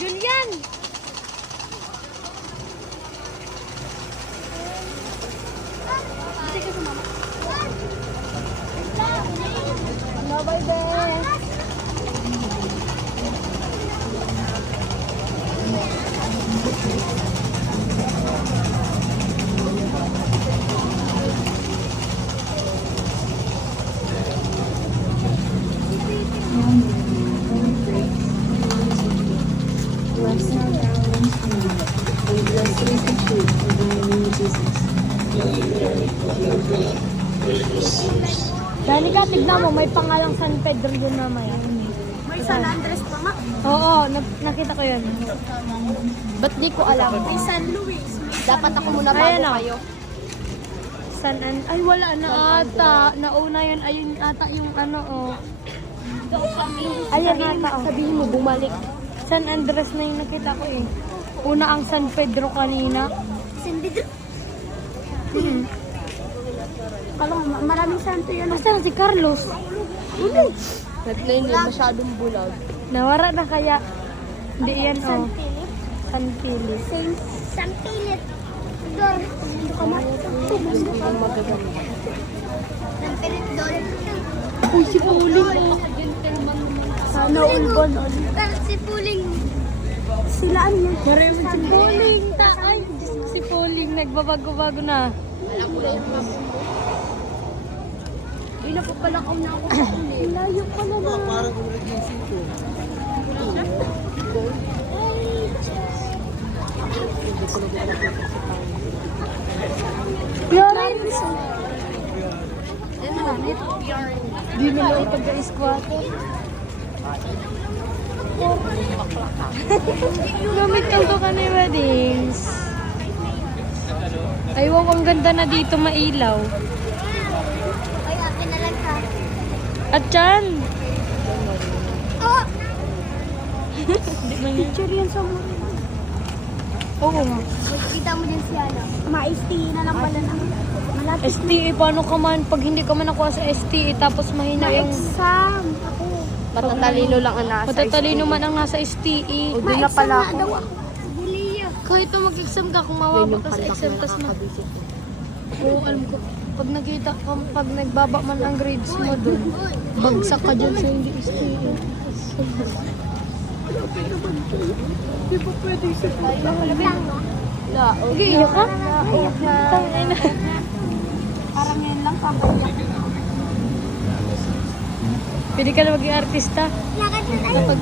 Julian! Sige ka sumama. Bye-bye, Beth. Dali ka, tignan mo, may pangalang San Pedro yun mamaya. May San Andres pa nga. Oo, nakita ko yun. Ba't di ko alam? May San Luis. Dapat ako muna bago Ayan, kayo. Ay, wala na ata. Nauna yun, ayun ata yung ano, oh. Ayan ata, oh. Sabihin mo, bumalik. San Andres na yung nakita ko eh. Una ang San Pedro kanina. San Pedro? Kalong, maraming santo yan. Basta na si Carlos. Nag-play na masyadong bulag. Nawara na kaya. Hindi yan, oh. Philip? San Philip. San Philip. Dor. Hindi ka magaganda. San Philip Dor. Uy, si Puling, oh. Sana ulbon. Si Puling. Silaan yan. Maraming si Puling. Ay, si Puling. Nagbabago-bago na. Alam ko na yung Hindi na po pala na ako sa ulit. Layo pala na. Parang emergency ko. Parents! Ano na? Di na lang pagka-squatter. Gamit kang to ka na yung weddings. Ay, wow, ang ganda na dito, mailaw. Ay, akin na lang ka. At dyan! Oh! Hindi man yan. Picture yan sa mga. Oo nga. Kita mo din siya na. Ma-STE na lang pala na. Malapit STE, paano ka man? Pag hindi ka man nakuha sa STE, tapos mahina na yung... exam. Ako. Matatalino lang ang nasa Matatalino man ang nasa STE. O, doon na pala ako. daw ako. Gilia. Kahit na mag-exam ka, kung mawaba ka sa exam, tas Oo, alam ko. Pag nakita ka, pag nagbaba man ang grades mo doon, bagsak ka dyan sa hindi STE. Di ba pwede siya? Sige, iyak ka? Iyak na. Tangina. Parang yan lang kabalik. Pwede ka na maging artista. Lakad na tayo. Kapag